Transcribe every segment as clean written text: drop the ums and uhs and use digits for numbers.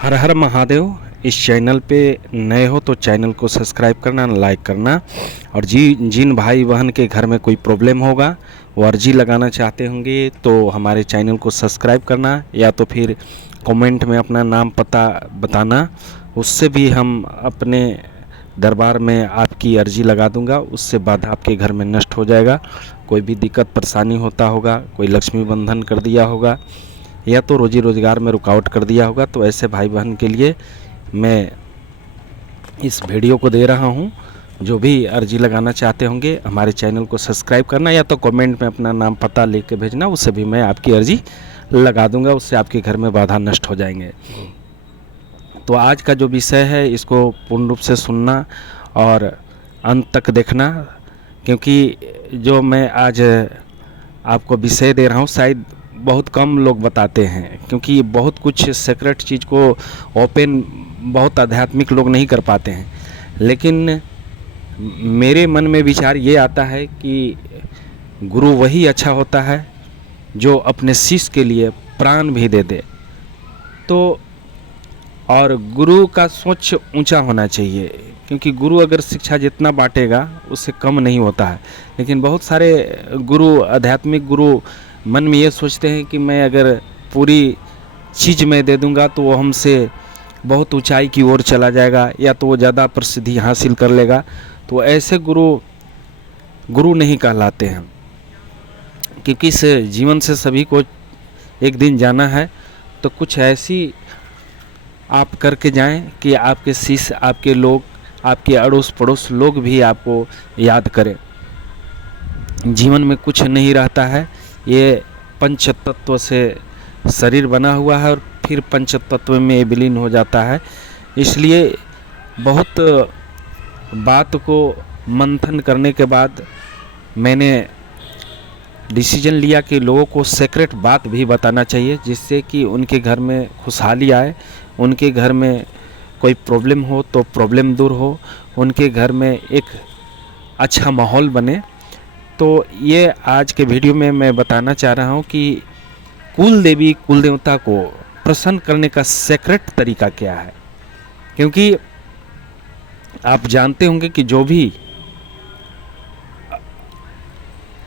हर हर महादेव। इस चैनल पे नए हो तो चैनल को सब्सक्राइब करना, लाइक करना। और जिन भाई बहन के घर में कोई प्रॉब्लम होगा, वो अर्जी लगाना चाहते होंगे, तो हमारे चैनल को सब्सक्राइब करना, या तो फिर कमेंट में अपना नाम पता बताना। उससे भी हम अपने दरबार में आपकी अर्जी लगा दूंगा। उससे बाधा आपके घर में नष्ट हो जाएगा। कोई भी दिक्कत परेशानी होता होगा, कोई लक्ष्मी बंधन कर दिया होगा, या तो रोजी रोजगार में रुकावट कर दिया होगा, तो ऐसे भाई बहन के लिए मैं इस वीडियो को दे रहा हूं। जो भी अर्जी लगाना चाहते होंगे, हमारे चैनल को सब्सक्राइब करना, या तो कमेंट में अपना नाम पता लेके भेजना। उससे भी मैं आपकी अर्जी लगा दूंगा। उससे आपके घर में बाधा नष्ट हो जाएंगे। तो आज का जो विषय है, इसको पूर्ण रूप से सुनना और अंत तक देखना, क्योंकि जो मैं आज आपको विषय दे रहा हूँ शायद बहुत कम लोग बताते हैं, क्योंकि बहुत कुछ सीक्रेट चीज़ को ओपन बहुत आध्यात्मिक लोग नहीं कर पाते हैं। लेकिन मेरे मन में विचार ये आता है कि गुरु वही अच्छा होता है जो अपने शिष्य के लिए प्राण भी दे दे। तो और गुरु का सोच ऊंचा होना चाहिए, क्योंकि गुरु अगर शिक्षा जितना बांटेगा उससे कम नहीं होता है। लेकिन बहुत सारे गुरु, आध्यात्मिक गुरु मन में ये सोचते हैं कि मैं अगर पूरी चीज़ मैं दे दूंगा तो वो हमसे बहुत ऊंचाई की ओर चला जाएगा, या तो वो ज़्यादा प्रसिद्धि हासिल कर लेगा। तो ऐसे गुरु नहीं कहलाते हैं, क्योंकि इस जीवन से सभी को एक दिन जाना है। तो कुछ ऐसी आप करके जाएं कि आपके शिष्य, आपके लोग, आपके अड़ोस पड़ोस लोग भी आपको याद करें। जीवन में कुछ नहीं रहता है, ये पंच तत्व से शरीर बना हुआ है और फिर पंच तत्व में विलीन हो जाता है। इसलिए बहुत बात को मंथन करने के बाद मैंने डिसीजन लिया कि लोगों को सीक्रेट बात भी बताना चाहिए, जिससे कि उनके घर में खुशहाली आए, उनके घर में कोई प्रॉब्लम हो तो प्रॉब्लम दूर हो, उनके घर में एक अच्छा माहौल बने। तो ये आज के वीडियो में मैं बताना चाह रहा हूँ कि कुल देवी, कुल देवता को प्रसन्न करने का सीक्रेट तरीका क्या है। क्योंकि आप जानते होंगे कि जो भी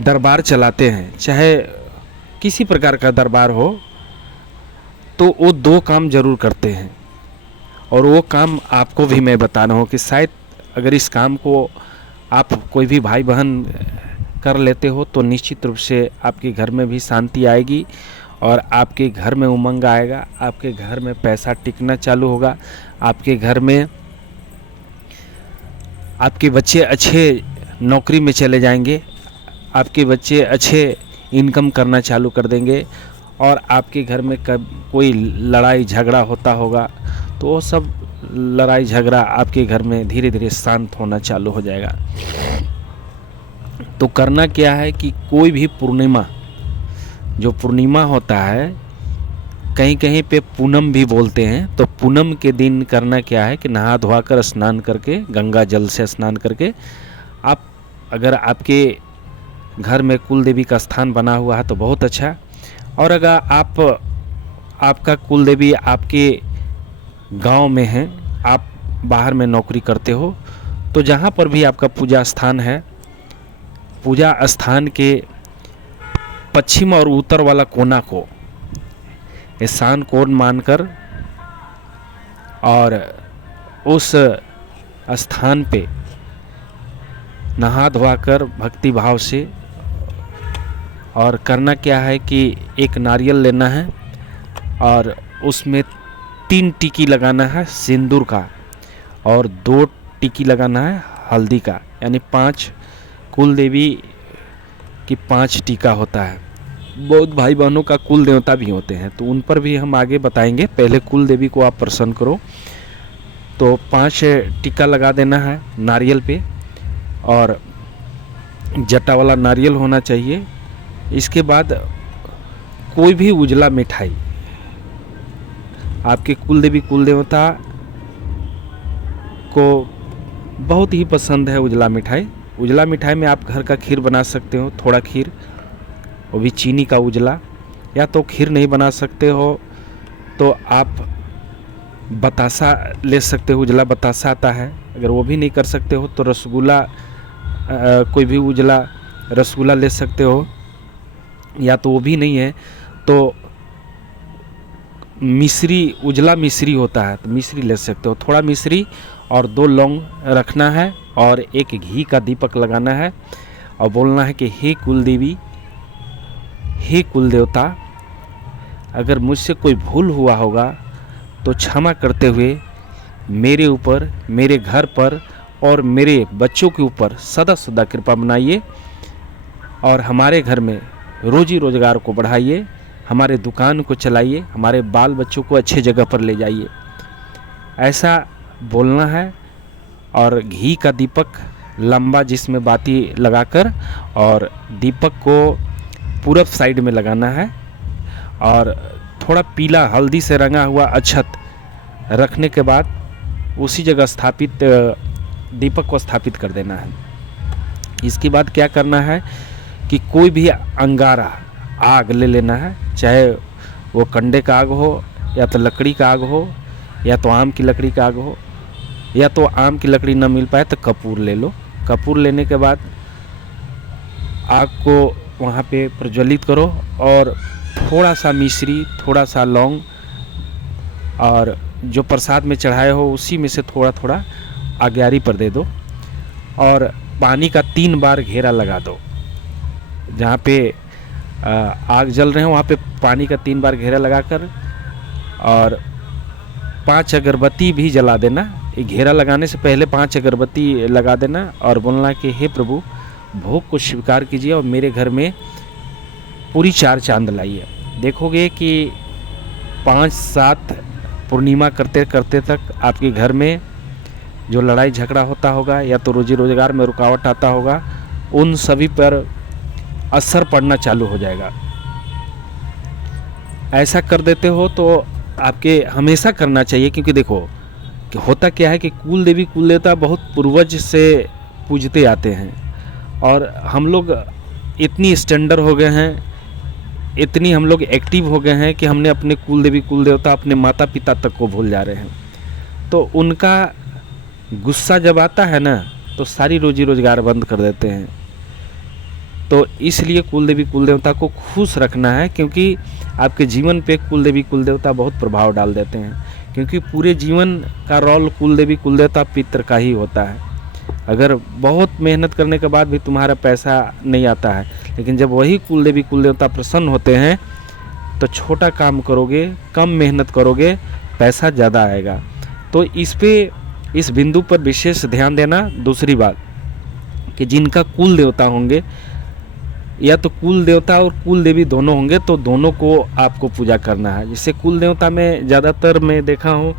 दरबार चलाते हैं, चाहे किसी प्रकार का दरबार हो, तो वो दो काम जरूर करते हैं। और वो काम आपको भी मैं बता रहा हूँ कि शायद अगर इस काम को आप कोई भी भाई बहन कर लेते हो तो निश्चित रूप से आपके घर में भी शांति आएगी, और आपके घर में उमंग आएगा, आपके घर में पैसा टिकना चालू होगा, आपके घर में आपके बच्चे अच्छे नौकरी में चले जाएंगे, आपके बच्चे अच्छे इनकम करना चालू कर देंगे, और आपके घर में कब कोई लड़ाई झगड़ा होता होगा तो वो सब लड़ाई झगड़ा आपके घर में धीरे धीरे शांत होना चालू हो जाएगा। तो करना क्या है कि कोई भी पूर्णिमा, जो पूर्णिमा होता है, कहीं कहीं पे पूनम भी बोलते हैं, तो पूनम के दिन करना क्या है कि नहा धोआ कर स्नान करके, गंगा जल से स्नान करके, आप अगर आपके घर में कुल देवी का स्थान बना हुआ है तो बहुत अच्छा। और अगर आपका कुल देवी आपके गांव में है, आप बाहर में नौकरी करते हो, तो जहाँ पर भी आपका पूजा स्थान है, पूजा स्थान के पश्चिम और उत्तर वाला कोना को ईशान कोण मानकर, और उस स्थान पे नहा धोआ कर भक्ति भाव से, और करना क्या है कि एक नारियल लेना है और उसमें 3 टिकी लगाना है सिंदूर का, और 2 टिकी लगाना है हल्दी का, यानी 5 कुल देवी की 5 टीका होता है। बहुत भाई बहनों का कुल देवता भी होते हैं, तो उन पर भी हम आगे बताएंगे। पहले कुल देवी को आप प्रसन्न करो। तो 5 टीका लगा देना है नारियल पे, और जटा वाला नारियल होना चाहिए। इसके बाद कोई भी उजला मिठाई, आपके कुल देवी कुल देवता को बहुत ही पसंद है उजला मिठाई। उजला मिठाई में आप घर का खीर बना सकते हो, थोड़ा खीर, वो भी चीनी का उजला। या तो खीर नहीं बना सकते हो तो आप बतासा ले सकते हो, उजला बतासा आता है। अगर वो भी नहीं कर सकते हो तो रसगुल्ला, कोई भी उजला रसगुल्ला ले सकते हो, या तो वो भी नहीं है तो मिश्री, उजला मिश्री होता है तो मिश्री ले सकते हो। थोड़ा मिश्री और 2 लौंग रखना है और एक घी का दीपक लगाना है और बोलना है कि हे कुल देवी, हे कुल देवता, अगर मुझसे कोई भूल हुआ होगा तो क्षमा करते हुए मेरे ऊपर, मेरे घर पर और मेरे बच्चों के ऊपर सदा सदा कृपा बनाइए और हमारे घर में रोजी रोजगार को बढ़ाइए, हमारे दुकान को चलाइए, हमारे बाल बच्चों को अच्छे जगह पर ले जाइए। ऐसा बोलना है और घी का दीपक लंबा जिसमें बाती लगाकर और दीपक को पूरब साइड में लगाना है और थोड़ा पीला हल्दी से रंगा हुआ अक्षत रखने के बाद उसी जगह स्थापित दीपक को स्थापित कर देना है। इसके बाद क्या करना है कि कोई भी अंगारा आग ले लेना है, चाहे वो कंडे का आग हो या तो लकड़ी का आग हो या तो आम की लकड़ी का आग हो, या तो आम की लकड़ी ना मिल पाए तो कपूर ले लो। कपूर लेने के बाद आग को वहाँ पे प्रज्वलित करो और थोड़ा सा मिश्री, थोड़ा सा लौंग और जो प्रसाद में चढ़ाए हो उसी में से थोड़ा थोड़ा आग्यारी पर दे दो और पानी का 3 बार घेरा लगा दो। जहाँ पे आग जल रहे हैं वहाँ पे पानी का 3 बार घेरा लगाकर और 5 अगरबत्ती भी जला देना। ये घेरा लगाने से पहले 5 अगरबत्ती लगा देना और बोलना कि हे प्रभु, भोग को स्वीकार कीजिए और मेरे घर में पूरी 4 चांद लाइए। देखोगे कि 5-7 पूर्णिमा करते करते तक आपके घर में जो लड़ाई झगड़ा होता होगा या तो रोजी रोजगार में रुकावट आता होगा, उन सभी पर असर पड़ना चालू हो जाएगा। ऐसा कर देते हो तो आपके हमेशा करना चाहिए, क्योंकि देखो कि होता क्या है कि कुल देवी कुल देवता बहुत पूर्वज से पूजते आते हैं और हम लोग इतनी स्टैंडर्ड हो गए हैं, इतनी हम लोग एक्टिव हो गए हैं कि हमने अपने कुल देवी कुल देवता, अपने माता पिता तक को भूल जा रहे हैं। तो उनका गुस्सा जब आता है ना तो सारी रोजी रोजगार बंद कर देते हैं। तो इसलिए कुल देवी कुल देवता को खुश रखना है, क्योंकि आपके जीवन पे कुल देवी कुल देवता बहुत प्रभाव डाल देते हैं, क्योंकि पूरे जीवन का रोल कुल देवी कुल देवता पितर का ही होता है। अगर बहुत मेहनत करने के बाद भी तुम्हारा पैसा नहीं आता है, लेकिन जब वही कुल देवी कुल देवता प्रसन्न होते हैं तो छोटा काम करोगे, कम मेहनत करोगे, पैसा ज़्यादा आएगा। तो इस बिंदु पर विशेष ध्यान देना। दूसरी बात कि जिनका कुल देवता होंगे, या तो कुल देवता और कुल देवी दोनों होंगे, तो दोनों को आपको पूजा करना है। जैसे कुल देवता में ज़्यादातर मैं देखा हूँ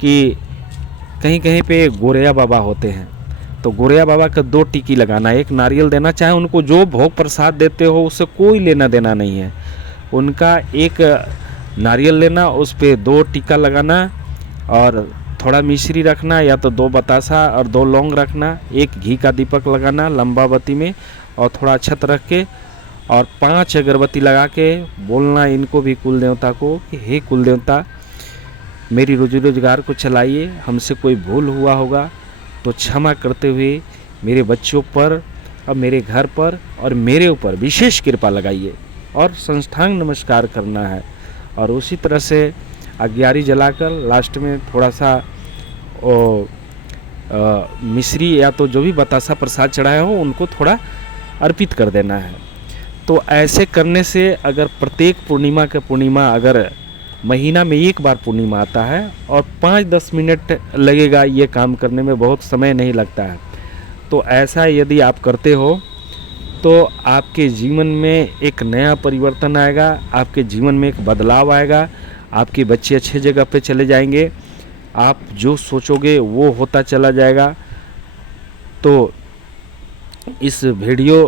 कि कहीं कहीं पे गोरैया बाबा होते हैं, तो गोरैया बाबा का 2 टिकी लगाना, एक नारियल देना। चाहे उनको जो भोग प्रसाद देते हो उससे कोई लेना देना नहीं है, उनका एक नारियल लेना, उस पर 2 टीका लगाना और थोड़ा मिश्री रखना, या तो 2 बतासा और 2 लौंग रखना, एक घी का दीपक लगाना लंबा बत्ती में और थोड़ा अक्षत रख के और 5 अगरबत्ती लगा के बोलना इनको भी कुल देवता को कि हे कुल देवता, मेरी रोजी रोजगार को चलाइए, हमसे कोई भूल हुआ होगा तो क्षमा करते हुए मेरे बच्चों पर और मेरे घर पर और मेरे ऊपर विशेष कृपा लगाइए, और संस्थांग नमस्कार करना है। और उसी तरह से अग्यारी जलाकर लास्ट में थोड़ा सा मिश्री या तो जो भी बतासा प्रसाद चढ़ाया हो उनको थोड़ा अर्पित कर देना है। तो ऐसे करने से अगर प्रत्येक पूर्णिमा अगर महीना में 1 बार पूर्णिमा आता है और 5-10 मिनट लगेगा ये काम करने में, बहुत समय नहीं लगता है। तो ऐसा यदि आप करते हो तो आपके जीवन में एक नया परिवर्तन आएगा, आपके जीवन में एक बदलाव आएगा, आपके बच्चे अच्छे जगह पे चले जाएंगे, आप जो सोचोगे वो होता चला जाएगा। तो इस वीडियो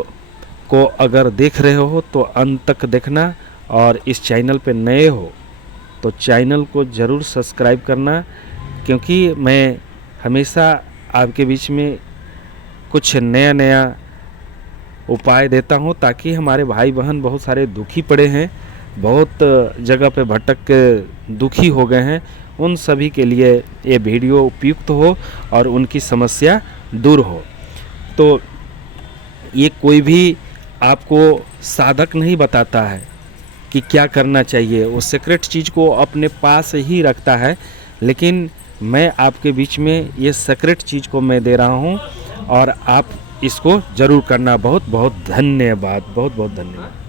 को अगर देख रहे हो तो अंत तक देखना, और इस चैनल पे नए हो तो चैनल को ज़रूर सब्सक्राइब करना, क्योंकि मैं हमेशा आपके बीच में कुछ नया उपाय देता हूं, ताकि हमारे भाई बहन बहुत सारे दुखी पड़े हैं, बहुत जगह पे भटक के दुखी हो गए हैं, उन सभी के लिए ये वीडियो उपयुक्त हो और उनकी समस्या दूर हो। तो ये कोई भी आपको साधक नहीं बताता है कि क्या करना चाहिए, वो सीक्रेट चीज़ को अपने पास ही रखता है, लेकिन मैं आपके बीच में ये सीक्रेट चीज़ को मैं दे रहा हूँ और आप इसको ज़रूर करना। बहुत बहुत धन्यवाद, बहुत बहुत धन्यवाद।